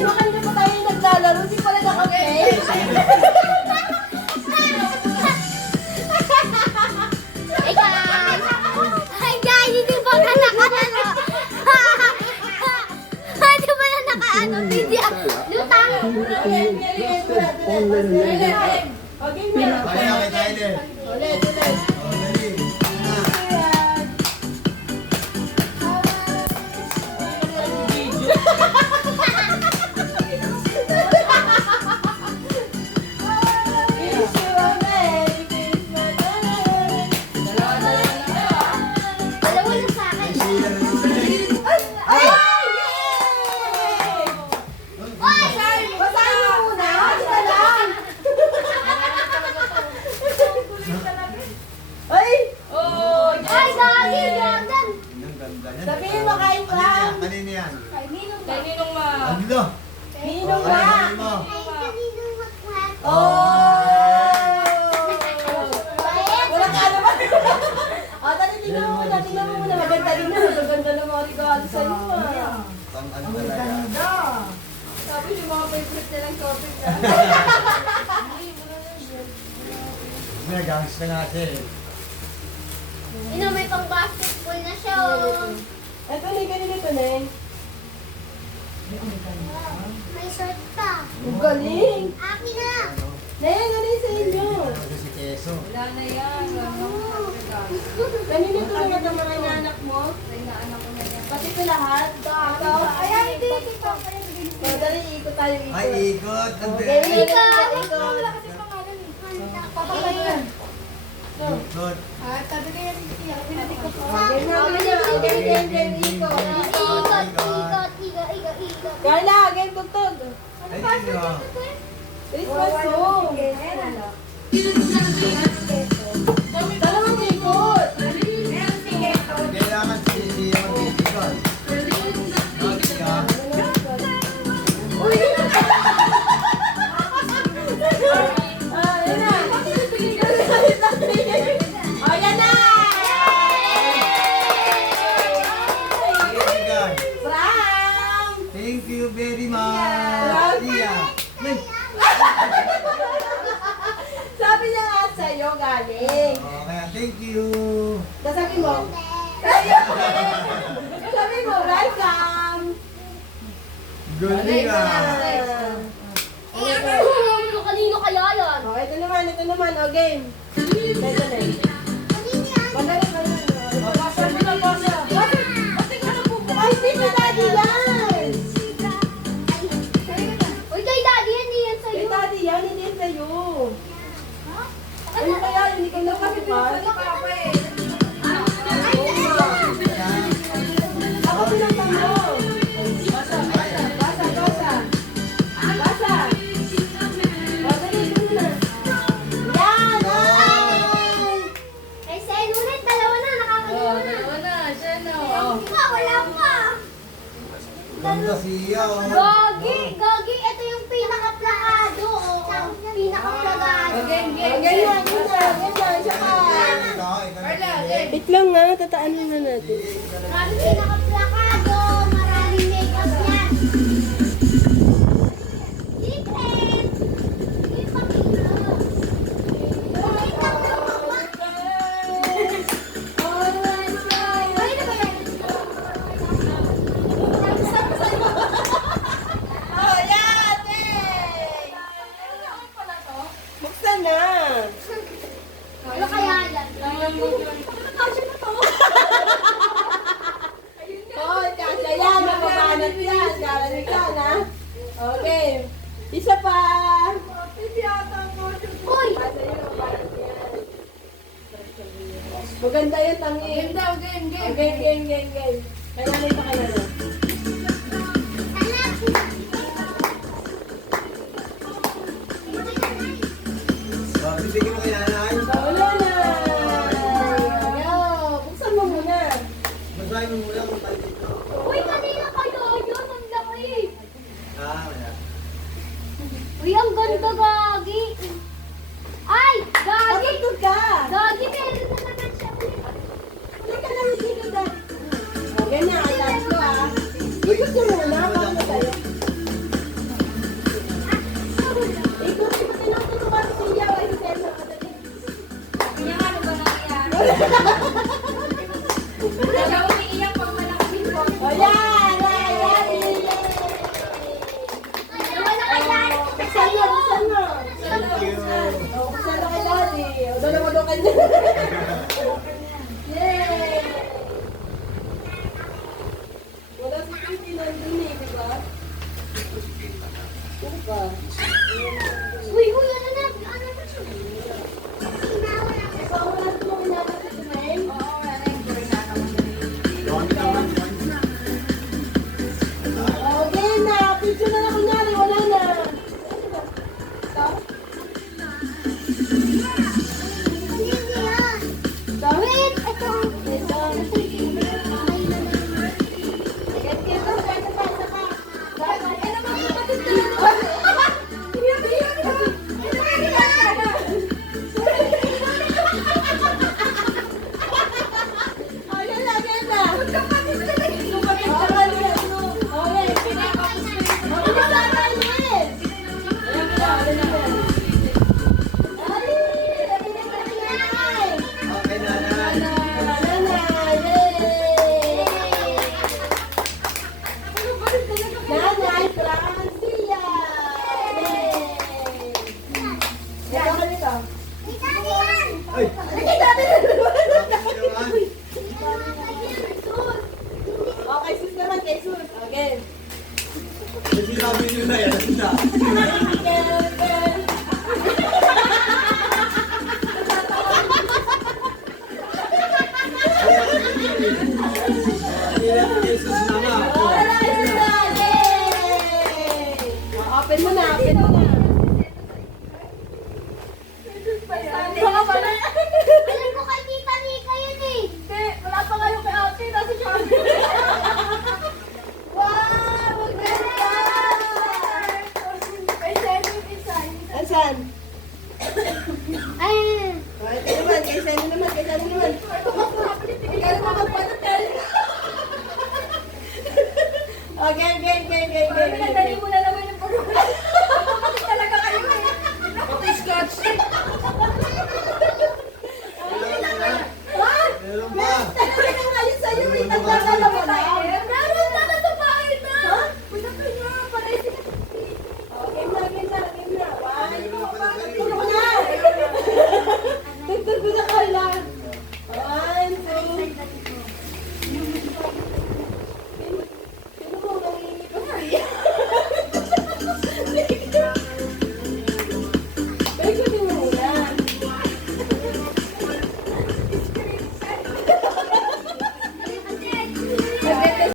mo kanina pa tayo naglalaro, di pala naka-play. Ay guys, hindi pa ka nakaano. Hindi pa na nakaano video. Lutang. Kaya kay Tyler. Ulit. Dalawa na sa akin. Basahin mo muna. Basta lang. Ay! Ay, gagi, Jordan. Ang ganda yan. Sabihin mo kay Frank. Kanina yan. Kaninong ma? Ano? Ninong ba? Kanina mo. Ay, kaninong magkwat. Oh! Wala ka naman. Dali, tingnan mo muna. Maganda rin na. Maganda na mga regalo sa iyo. Pang ano talaga. Sabi yung mga favorite nilang topic na. Gangsta na natin. May pang basketball na siya. Oh. Ito na, kanina ito na. May shirt pa. Ang galing. Akin na. Naya, galing sa inyo. Ano si Keso? Wala na yan. Wala na akong regalo. Kanina ito na ito mga inaanak mo. Sa inaanak ko na yan. Pati ko lahat. Ikaw. Ay, hindi. Ikaw. Dali, ikot tayo ikot. Ay, ikot. Ang Okay, bilis. ikot. Ikot. Ikot. Carla, game tugtog. Ay, sino? Christmas song. Dalawang ikot. Kailangan si mag-ikot. Uy! Yan na. Oh, yan na. Frank! Thank you very much. Yeah. Sabi niya nga sa'yo galing. Oh, kaya thank you. Sabi mo, sabi mo, welcome. Galing ah. Kanino kaya yan? Oh, ito naman, oh, game. Ito na. Madali, madali. Oh, pasa mo na, pasa. Pati ka na po. Ay, hindi na daddy yan. Uy, kay daddy yan, hindi yan Ay, sa'yo. daddy yan, hindi yan sa'yo. Ano kaya, hindi ka na kasi Ako pinagtan mo. Basa. Oh, dali, dali na. Yan! Ay! Ay, Sen, ulit, dalawa na, nakakaliwa na. Dalawa na. Siya na. Wala pa. Ganda siya. oh. Gagi, ito yung pinaka-plakado. Pinaka-plakado. Okay, Oh, ganyan, siya ka. Wait lang nga, tataanin na natin. Maraming pinaka-plakado. Maraming makeup yan. Secret! Hindi pa Oh, yan! Buksan na. Ano kaya yan? Oh, kasya yan. Mapapanat yan. Garanit yan, ha? Okay. Isa pa. Uy! Kasya yun, mapapanat yan. Maganda yun, tangi. Game. Kailangan pa kailangan. Bibigyan mo kay nanay. Wala na. Yo, buksan mo muna. Magbahay mo muna kung tayo dito. Uy, kanina kayo yun. Ang laki. Wala. Uy, ang ganda, Gagi. Ay, Gagi. Patugtog ka. Gagi, meron na naman siya. Hindi ka naman dito na. Ganyan, attach ko, ha? Ikot ko muna. Paano tayo? Sinabi nyo na yan. Jesus na. Open mo na, open mo na. Baka pala. Alam ko kay Tita Nika yun eh. Hindi, wala pa kayo kay ate. Nasa Shopee. Wow! Maganda! May seven inside. Asan? Ay, Oh, ito naman, kaysa ano naman, kaysa ano naman. Ikaw naman magpanatel. Oh, game.